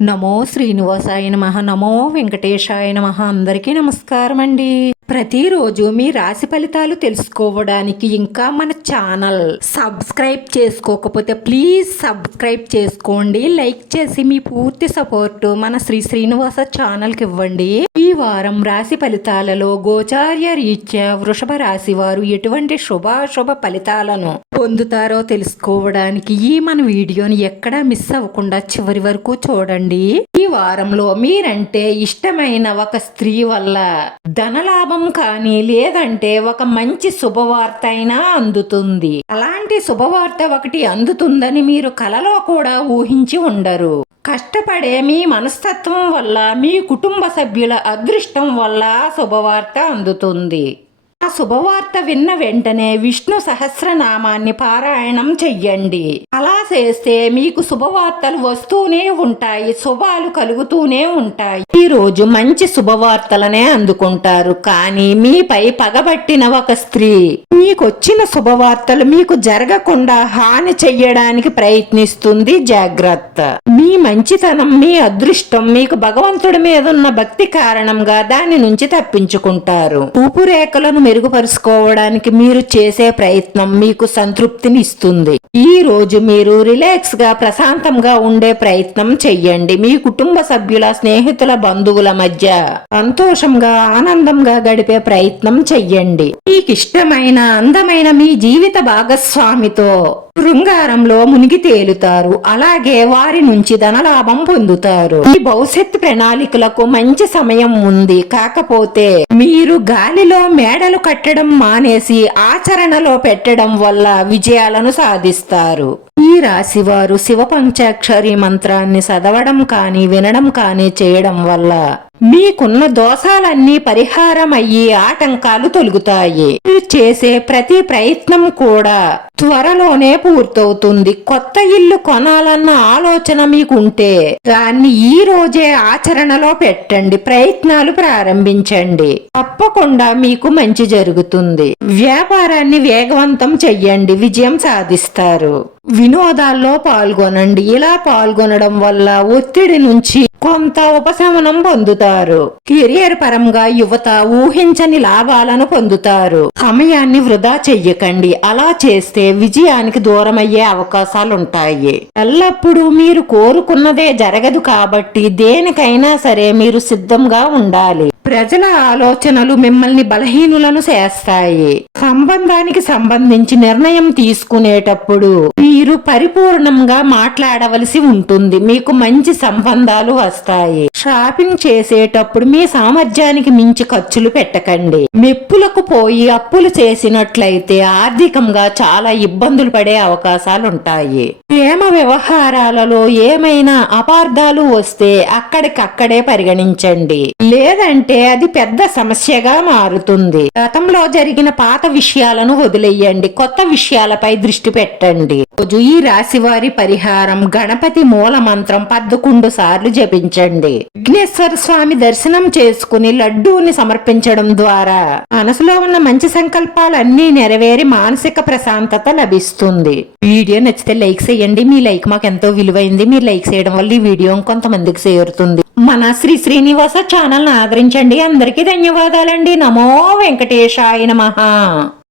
నమో శ్రీనివాసాయ నమః. నమో వెంకటేశాయ నమః. అందరికీ నమస్కారం అండి. ప్రతిరోజు మీ రాశి ఫలితాలు తెలుసుకోవడానికి ఇంకా మన ఛానల్ సబ్స్క్రైబ్ చేసుకోకపోతే ప్లీజ్ సబ్స్క్రైబ్ చేసుకోండి. లైక్ చేసి మీ పూర్తి సపోర్ట్ మన శ్రీనివాస ఛానల్కి ఇవ్వండి. ఈ వారం రాశి ఫలితాలలో గోచార్య రీత్యా వృషభ రాశి వారు ఎటువంటి శుభాశుభ ఫలితాలను పొందుతారో తెలుసుకోవడానికి ఈ మన వీడియోని ఎక్కడా మిస్ అవ్వకుండా చివరి వరకు చూడండి. ఈ వారంలో మీరంటే ఇష్టమైన ఒక స్త్రీ వల్ల ధనలాభం కానీ లేదంటే ఒక మంచి శుభవార్త అయినా అందుతుంది. అలాంటి శుభవార్త ఒకటి అందుతుందని మీరు కలలో కూడా ఊహించి ఉండరు. కష్టపడే మీ మనస్తత్వం వల్ల మీ కుటుంబ సభ్యుల అదృష్టం వల్ల శుభవార్త అందుతుంది. ఆ శుభవార్త విన్న వెంటనే విష్ణు సహస్రనామాన్ని పారాయణం చెయ్యండి. అలా చేస్తే మీకు శుభవార్తలు వస్తూనే ఉంటాయి, శుభాలు కలుగుతూనే ఉంటాయి. ఈ రోజు మంచి శుభవార్తలనే అందుకుంటారు. కానీ మీపై పగబట్టిన ఒక స్త్రీ మీకొచ్చిన శుభవార్తలు మీకు జరగకుండా హాని చెయ్యడానికి ప్రయత్నిస్తుంది. జాగ్రత్త. మీ మంచితనం, మీ అదృష్టం, మీకు భగవంతుడి మీద ఉన్న భక్తి కారణంగా దాని నుంచి తప్పించుకుంటారు. రూపురేఖలను మెరుగుపరుచుకోవడానికి మీరు చేసే ప్రయత్నం మీకు సంతృప్తిని ఇస్తుంది. ఈ రోజు మీరు రిలాక్స్ గా ప్రశాంతంగా ఉండే ప్రయత్నం చెయ్యండి. మీ కుటుంబ సభ్యుల, స్నేహితుల, బంధువుల మధ్య సంతోషంగా, ఆనందంగా గడిపే ప్రయత్నం చెయ్యండి. మీకు ఇష్టమైన అందమైన మీ జీవిత భాగస్వామితో శృంగారంలో మునిగి తేలుతారు. అలాగే వారి నుంచి ధనలాభం పొందుతారు. ఈ భవిష్యత్ ప్రణాళికలకు మంచి సమయం ఉంది. కాకపోతే మీరు గాలిలో మేడలు కట్టడం మానేసి ఆచరణలో పెట్టడం వల్ల విజయాలను సాధిస్తారు. ఈ రాశి వారు శివ పంచాక్షరి మంత్రాన్ని చదవడం కానీ వినడం కానీ చేయడం వల్ల మీకున్న దోషాలన్నీ పరిహారం అయ్యి ఆటంకాలు తొలగుతాయి. మీరు చేసే ప్రతి ప్రయత్నం కూడా త్వరలోనే పూర్తవుతుంది. కొత్త ఇల్లు కొనాలన్న ఆలోచన మీకుంటే దాన్ని ఈ రోజే ఆచరణలో పెట్టండి. ప్రయత్నాలు ప్రారంభించండి. తప్పకుండా మీకు మంచి జరుగుతుంది. వ్యాపారాన్ని వేగవంతం చెయ్యండి. విజయం సాధిస్తారు. వినోదాల్లో పాల్గొనండి. ఇలా పాల్గొనడం వల్ల ఒత్తిడి నుంచి కొంత ఉపశమనం పొందుతారు. కెరియర్ పరంగా యువత ఊహించని లాభాలను పొందుతారు. సమయాన్ని వృధా చెయ్యకండి. అలా చేస్తే విజయానికి దూరమయ్యే అవకాశాలుంటాయి. ఎల్లప్పుడూ మీరు కోరుకున్నదే జరగదు కాబట్టి దేనికైనా సరే మీరు సిద్ధంగా ఉండాలి. ప్రజల ఆలోచనలు మిమ్మల్ని బలహీనులను చేస్తాయి. సంబంధానికి సంబంధించి నిర్ణయం తీసుకునేటప్పుడు మీరు పరిపూర్ణంగా మాట్లాడవలసి ఉంటుంది. మీకు మంచి సంబంధాలు వస్తాయి. షాపింగ్ చేసేటప్పుడు మీ సామర్థ్యానికి మించి ఖర్చులు పెట్టకండి. మెప్పులకు పోయి అప్పులు చేసినట్లయితే ఆర్థికంగా చాలా ఇబ్బందులు పడే అవకాశాలుంటాయి. ప్రేమ వ్యవహారాలలో ఏమైనా అపార్థాలు వస్తే అక్కడికక్కడే పరిగణించండి. లేదంటే అది పెద్ద సమస్యగా మారుతుంది. గతంలో జరిగిన పాత విషయాలను వదిలేయండి. కొత్త విషయాలపై దృష్టి పెట్టండి. రోజు ఈ రాశి వారి పరిహారం గణపతి మూల మంత్రం 11 సార్లు జపించండి. విఘ్నేశ్వర స్వామి దర్శనం చేసుకుని లడ్డూని సమర్పించడం ద్వారా మనసులో ఉన్న మంచి సంకల్పాలన్నీ నెరవేరి మానసిక ప్రశాంతత లభిస్తుంది. వీడియో నచ్చితే లైక్ చేయండి. మీ లైక్ మాకు ఎంతో విలువైంది. మీరు లైక్ చేయడం వల్ల ఈ వీడియో కొంతమందికి చేరుతుంది. మన శ్రీనివాస ఛానల్ ఆదరించండి. అందరికీ ధన్యవాదాలండి. నమో వెంకటేశాయ నమః.